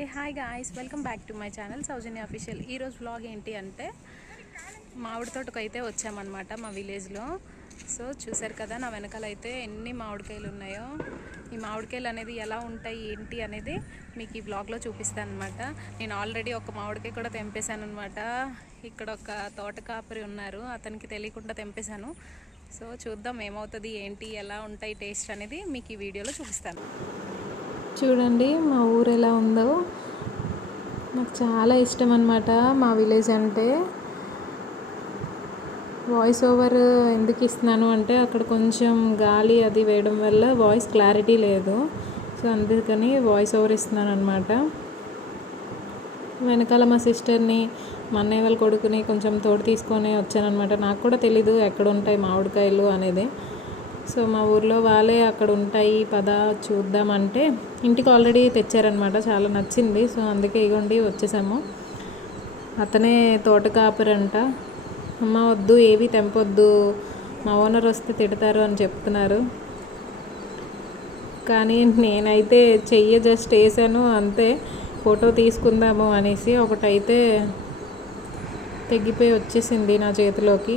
A hi guys, welcome back to my channel Soujanya official. ఈరోజు vlog ఏంటి అంటే మామిడి తోటకు అయితే వచ్చామన్నమాట మా విలేజ్లో. సో చూసారు కదా నా వెనకాల అయితే ఎన్ని మామిడికాయలు ఉన్నాయో. ఈ మామిడికాయలు అనేది ఎలా ఉంటాయి ఏంటి అనేది మీకు ఈ వ్లాగ్లో చూపిస్తాను అనమాట. నేను ఆల్రెడీ ఒక మామిడికాయ కూడా తెంపేశాను అనమాట. ఇక్కడ ఒక తోట కాపరి ఉన్నారు, అతనికి తెలియకుండా తెంపేశాను. సో చూద్దాం ఏమవుతుంది ఏంటి ఎలా ఉంటాయి టేస్ట్ అనేది మీకు ఈ వీడియోలో చూపిస్తాను. చూడండి మా ఊరు ఎలా ఉందో. నాకు చాలా ఇష్టం అన్నమాట మా విలేజ్ అంటే. వాయిస్ ఓవర్ ఎందుకు ఇస్తున్నాను అంటే అక్కడ కొంచెం గాలి అది వేయడం వల్ల వాయిస్ క్లారిటీ లేదు. సో అందుకని వాయిస్ ఓవర్ ఇస్తున్నాను అనమాట. వెనకాల మా సిస్టర్ని, మా అన్నయ్య వాళ్ళ కొడుకుని కొంచెం తోడు తీసుకొని వచ్చానమాట. నాకు కూడా తెలీదు ఎక్కడ ఉంటాయి మామిడికాయలు అనేది. సో మా ఊర్లో వాళ్ళే అక్కడ ఉంటాయి పద చూద్దామంటే ఇంటికి ఆల్రెడీ తెచ్చారనమాట. చాలా నచ్చింది. సో అందుకే ఇగోండి వచ్చేసాము. అతనే తోట కాపరంట. అమ్మ వద్దు ఏవి తెంపొద్దు, మా ఓనర్ వస్తే తిడతారు అని చెప్తున్నారు. కానీ నేనైతే చెయ్యి జస్ట్ వేసాను అంతే, ఫోటో తీసుకుందాము అనేసి. ఒకటైతే తెగిపోయి వచ్చేసింది నా చేతిలోకి.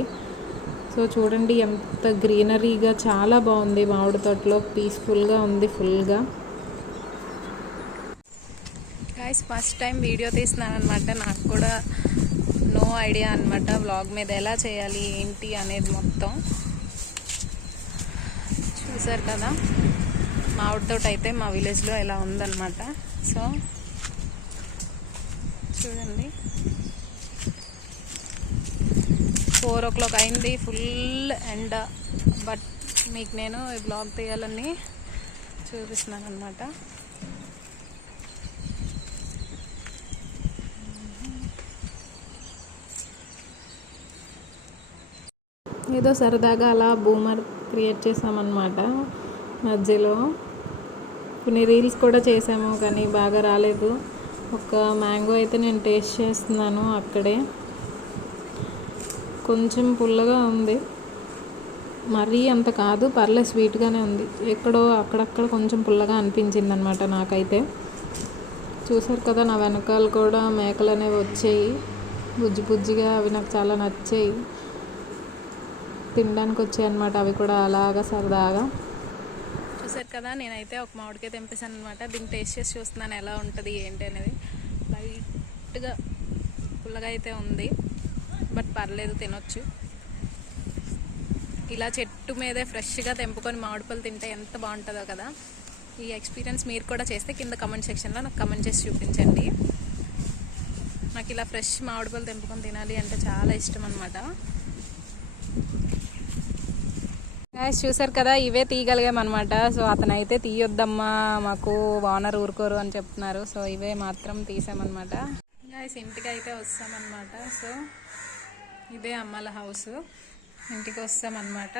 సో చూడండి ఎంత గ్రీనరీగా చాలా బాగుంది మామిడి తోటలో, పీస్ఫుల్గా ఉంది ఫుల్గా. గైస్ ఫస్ట్ టైం వీడియో తీస్తున్నాను అనమాట. నాకు కూడా నో ఐడియా అనమాట వ్లాగ్ మీద ఎలా చేయాలి ఏంటి అనేది మొత్తం. చూసారు కదా మామిడి తోట అయితే మా విలేజ్లో ఎలా ఉందన్నమాట. సో చూడండి 4 o'clock అయింది, ఫుల్ ఎండ. బట్ మీకు నేను ఈ బ్లాగ్ తీయాలని చూపిస్తున్నాను అనమాట. ఏదో సరదాగా అలా బూమర్ క్రియేట్ చేసామన్నమాట మధ్యలో. కొన్ని రీల్స్ కూడా చేసాము కానీ బాగా రాలేదు. ఒక మ్యాంగో అయితే నేను టేస్ట్ చేస్తున్నాను అక్కడే. కొంచెం పుల్లగా ఉంది, మరీ అంత కాదు, పర్లేదు స్వీట్గానే ఉంది. ఎక్కడో అక్కడక్కడ కొంచెం పుల్లగా అనిపించింది అనమాట నాకైతే. చూసారు కదా నా వెనకాల కూడా మేకలు అనేవి వచ్చాయి బుజ్జి బుజ్జిగా. అవి నాకు చాలా నచ్చాయి, తినడానికి వచ్చాయి అనమాట అవి కూడా అలాగా సరదాగా. చూసారు కదా నేనైతే ఒక మామిడికాయ తెంపేశాను అనమాట. దీన్ని టేస్ట్ చేసి చూస్తున్నాను ఎలా ఉంటుంది ఏంటి అనేది. లైట్గా పుల్లగా అయితే ఉంది, బట్ పర్లేదు తినొచ్చు. ఇలా చెట్టు మీదే ఫ్రెష్గా తెంపుకొని మామిడిపళ్ళు తింటే ఎంత బాగుంటుందో కదా. ఈ ఎక్స్పీరియన్స్ మీరు కూడా చేస్తే కింద కమెంట్ సెక్షన్లో నాకు కమెంట్ చేసి చూపించండి. నాకు ఇలా ఫ్రెష్ మామిడిపళ్ళు తెంపుకొని తినాలి అంటే చాలా ఇష్టం అనమాట. గాయ్స్ చూసారు కదా ఇవే తీయగలిగామన్నమాట. సో అతనైతే తీయొద్దమ్మా మాకు ఓనర్ ఊరుకోరు అని చెప్తున్నారు. సో ఇవే మాత్రం తీసామన్నమాట. గాయ్స్ ఇంటికి అయితే వస్తామన్నమాట. సో ఇదే అమ్మాల హౌస్. ఇంటికి వస్తామన్నమాట.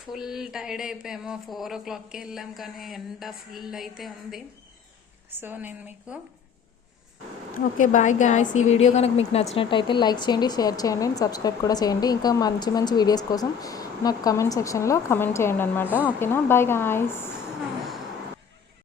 ఫుల్ టైర్డ్ అయిపోయాము. 4 o'clockకి వెళ్ళాం కానీ ఎండ ఫుల్ అయితే ఉంది. సో నేను మీకు ఓకే బాయ్ గాయ్స్. ఈ వీడియో కనుక మీకు నచ్చినట్టయితే లైక్ చేయండి, షేర్ చేయండి, సబ్స్క్రైబ్ కూడా చేయండి. ఇంకా మంచి మంచి వీడియోస్ కోసం నాకు కమెంట్ సెక్షన్లో కమెంట్ చేయండి అనమాట. ఓకేనా, బాయ్ గాయ్స్.